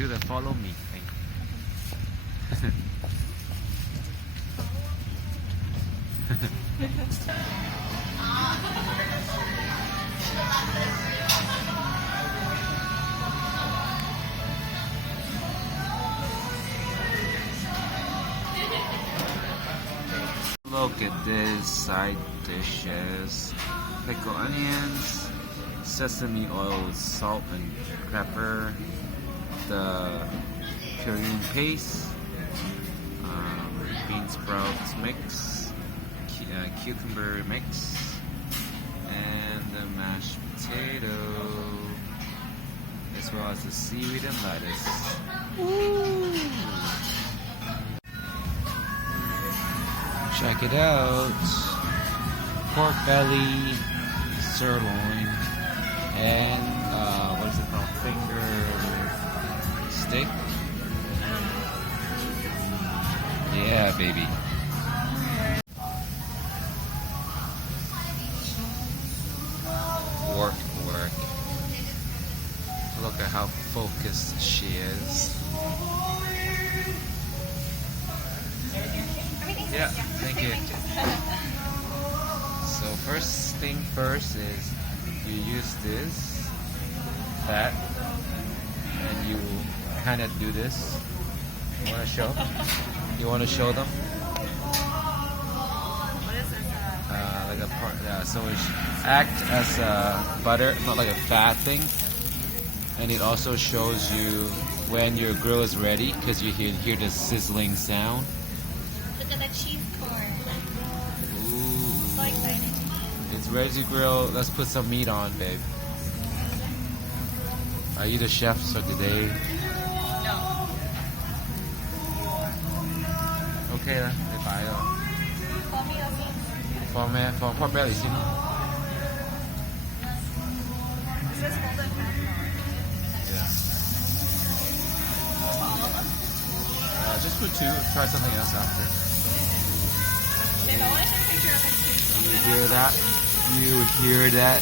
do the follow me thing. Look at this side dishes. Pickled onions, sesame oil with salt and pepper, the Korean paste, bean sprouts mix, cucumber mix, and the mashed potato, as well as the seaweed and lettuce. Ooh. Check it out. Pork belly, sirloin, and what is it called? Finger steak? Yeah, baby. Work. Look at how focused she is. Yeah, thank you. So first thing first is you use this fat and you kind of do this. You want to show? You want to show them? What is this? Like a part. So it act as a butter, not like a fat thing. And it also shows you when your grill is ready because you hear the sizzling sound. Look at the cheese corn. Ooh. So excited. It's ready to grill. Let's put some meat on, babe. Are you the chef for today? No. Okay lah, 你擺咯。放邊個先？放咩？放 pork belly 先咯。Is this golden pepper? Yeah. Just put 2. Try something else after. Babe, I want to take a picture of it too. You hear that? You hear that?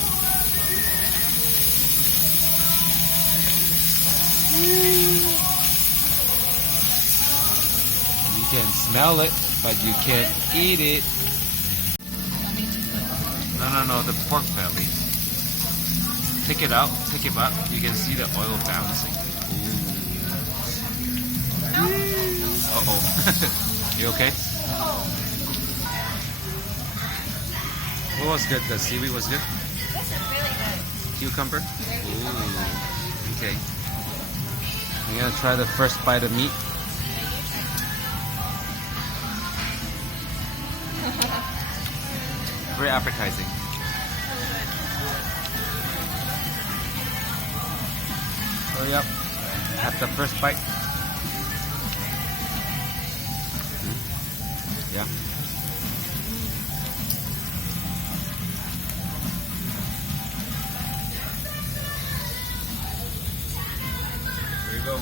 You can smell it, but you can't eat it. No, the pork belly. Take it out, take it up. You can see the oil bouncing. Ooh. Uh-oh. You okay? What was good? The seaweed was good? This is really good. Cucumber? Ooh. Okay. We're gonna try the first bite of meat. Very appetizing. Hurry up. Have the first bite. Yeah. Here you go.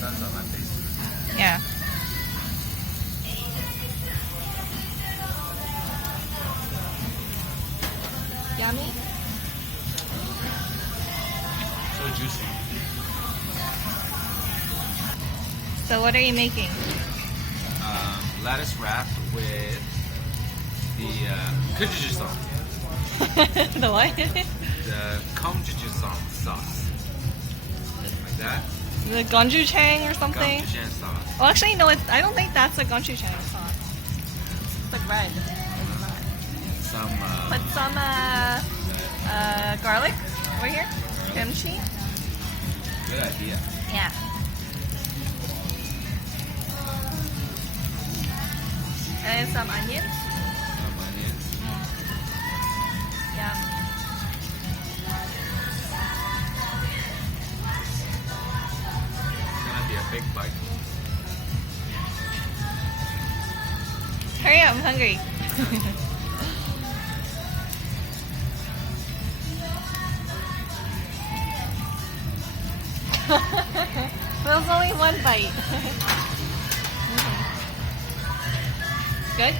Sun's on my face. Yeah. Yummy? So juicy. So what are you making? Lettuce wrap with the gochujang, The what? the gochujang sauce, like that. The gochujang or something? Gochujang sauce. Well, actually, no. I don't think that's a gochujang sauce. It's like red. It's not. Some Put some garlic over here. Kimchi. good idea. Yeah. And then some onions. Some onions. Yeah. It's gonna be a big bite. Hurry up, I'm hungry. There's only one bite. Good?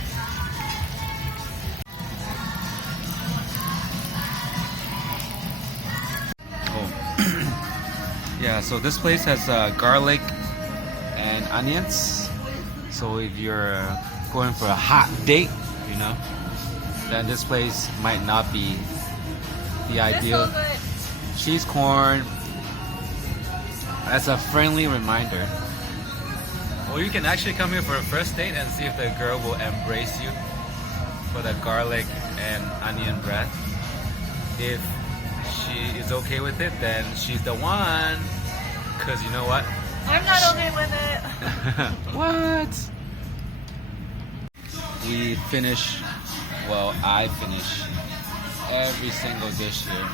Yeah, so this place has garlic and onions. So if you're going for a hot date, you know, then this place might not be the ideal. It's so good. Cheese corn. That's a friendly reminder. Or you can actually come here for a first date and see if the girl will embrace you for the garlic and onion bread. If she is okay with it, then she's the one. Cause you know what? I'm not okay with it. What? We finish, well, I finish every single dish here.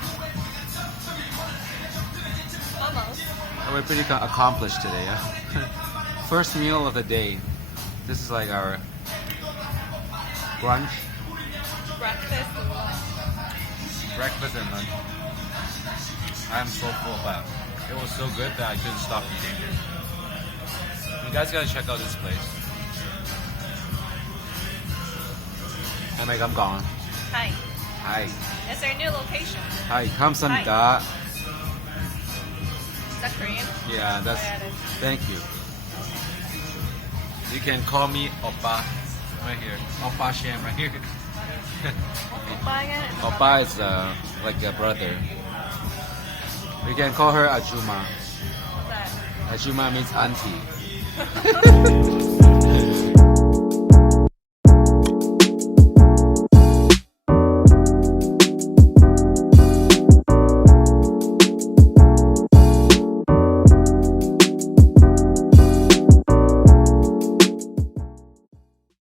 Almost. We're pretty accomplished today, yeah? First meal of the day. This is like our brunch, Breakfast and lunch. breakfast and lunch. I'm so full, but it was so good that I couldn't stop eating. You guys gotta check out this place. And like, I'm gone. Hi. Hi. It's our new location. Hi. 감사합니다. Is that Korean? Yeah, that's. Oh, yeah, it is. Thank you. You can call me Oppa right here. Oppa Sham right here. Oppa again? Oppa is like a brother. We can call her Ajuma. What's that? Ajuma means auntie.